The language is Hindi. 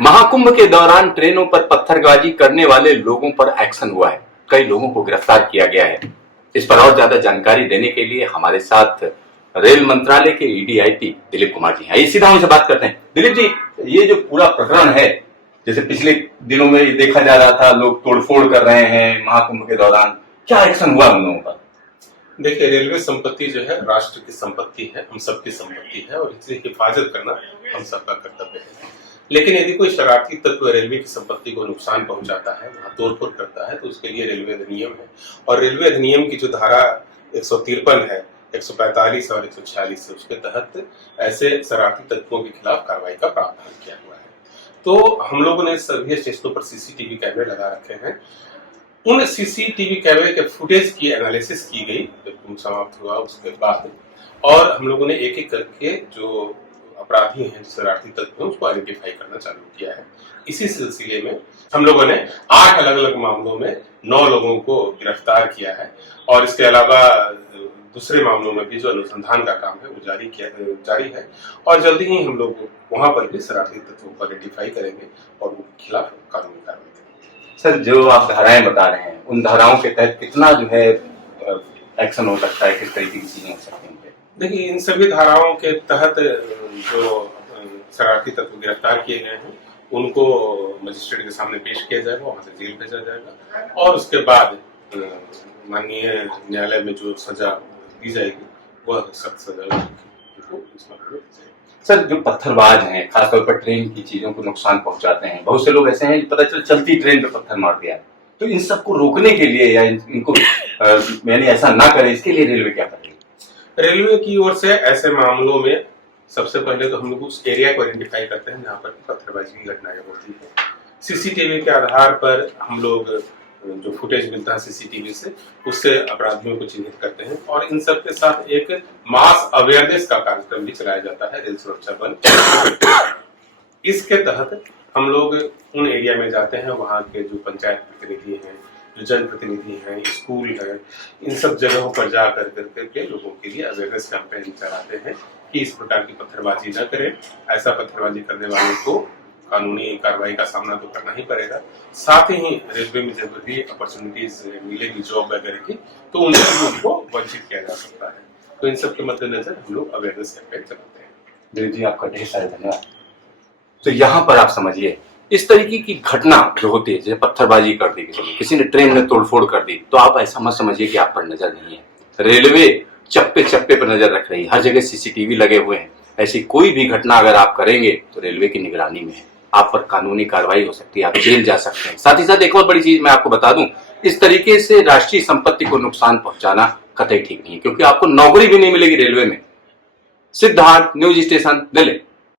महाकुंभ के दौरान ट्रेनों पर पत्थरबाजी करने वाले लोगों पर एक्शन हुआ है। कई लोगों को गिरफ्तार किया गया है। इस पर और ज्यादा जानकारी देने के लिए हमारे साथ रेल मंत्रालय के ईडीआईपी दिलीप कुमार जी हैं। सीधा उनसे बात करते हैं। दिलीप जी, ये जो पूरा प्रकरण है, जैसे पिछले दिनों में देखा जा रहा था लोग तोड़फोड़ कर रहे हैं महाकुंभ के दौरान, क्या एक्शन हुआ उन लोगों पर? देखिए, रेलवे संपत्ति जो है राष्ट्र की संपत्ति है, हम सबकी संपत्ति है और इसकी हिफाजत करना हम सबका कर्तव्य है। लेकिन यदि कोई शरारती तत्व रेलवे की संपत्ति को नुकसान पहुंचाता है, वहां तोड़फोड़ करता है, तो उसके लिए रेलवे अधिनियम है और रेलवे अधिनियम की जो धारा 153 है, 145 और 146 है, उसके तहत ऐसे शरारती तत्वों के खिलाफ कार्रवाई का प्रावधान किया हुआ है। तो हम लोगों ने सभी स्टेशनों पर सीसीटीवी कैमरे लगा रखे हैं। उन सीसीटीवी कैमरे के फुटेज की एनालिसिस की गई जब कुंभ समाप्त हुआ उसके बाद, और हम लोगों ने एक एक करके जो अपराधी हैं, शरारती तत्व हैं, उसको आइडेंटिफाई करना चालू किया है। इसी सिलसिले में हम लोगों ने 8 अलग अलग मामलों में 9 लोगों को गिरफ्तार किया है और इसके अलावा दूसरे मामलों में भी जो अनुसंधान का काम है वो जारी है और जल्दी ही हम लोग वहां पर भी शरारती तत्वों को आइडेंटिफाई करेंगे और उनके खिलाफ कानूनी कार्रवाई करेंगे। सर, जो आप धाराएं बता रहे हैं, उन धाराओं के तहत कितना जो है एक्शन हो सकता है, किस तरीके की चीजें हो सकती हैं? देखिए, इन सभी धाराओं के तहत जो शरारती तत्व गिरफ्तार किए गए हैं उनको मजिस्ट्रेट के सामने पेश किया जाएगा, वहां से जेल भेजा जाएगा और उसके बाद माननीय न्यायालय में जो सजा दी जाएगी वह सख्त सजा होगी। सर, जो पत्थरबाज हैं, खासतौर पर ट्रेन की चीजों को नुकसान पहुंचाते हैं, बहुत से लोग ऐसे हैं पता चल चलती ट्रेन पे पत्थर मार दिया, तो इन सबको रोकने के लिए या इनको यानी ऐसा ना करे, इसके लिए रेलवे क्या करेगी? रेलवे की ओर से ऐसे मामलों में सबसे पहले तो हम लोग उस एरिया को आइडेंटिफाई करते हैं जहां पर पत्थरबाजी की घटनाएं होती है। सीसीटीवी के आधार पर हम लोग जो फुटेज मिलता है सीसीटीवी से, उससे अपराधियों को चिन्हित करते हैं और इन सब के साथ एक मास अवेयरनेस का कार्यक्रम भी चलाया जाता है रेल सुरक्षा बल। इसके तहत हम लोग उन एरिया में जाते हैं, वहां के जो पंचायत प्रतिनिधि हैं, जो जनप्रतिनिधि हैं, स्कूल है, इन सब जगहों पर जा करके लोगों के लिए अवेयरनेस कैंपेन चलाते हैं कि इस प्रकार की पत्थरबाजी न करें। ऐसा पत्थरबाजी करने वालों को कानूनी कार्रवाई का सामना तो करना ही पड़ेगा। साथ ही रेलवे में जब भी अपॉर्चुनिटीज मिलेगी जॉब वगैरह की, तो उनको वंचित किया जा सकता है। तो इन सब के मद्देनजर हम लोग अवेयरनेस कैंपेन चलाते हैं। दिलीप जी, आपका ढेर सारा धन्यवाद। तो यहाँ पर आप समझिए, इस तरीके की घटना जो होती है, जैसे पत्थरबाजी कर दी किसी ने, ट्रेन में तोड़फोड़ कर दी, तो आप ऐसा मत समझिए कि आप पर नजर नहीं है। रेलवे चप्पे चप्पे पर नजर रख रही है, हर जगह सीसीटीवी लगे हुए हैं। ऐसी कोई भी घटना अगर आप करेंगे तो रेलवे की निगरानी में है, आप पर कानूनी कार्रवाई हो सकती है, आप जेल जा सकते हैं। साथ ही साथ एक और बड़ी चीज मैं आपको बता दूं, इस तरीके से राष्ट्रीय संपत्ति को नुकसान पहुंचाना कतई ठीक नहीं है, क्योंकि आपको नौकरी भी नहीं मिलेगी रेलवे में। Siddharth, news station, Delhi.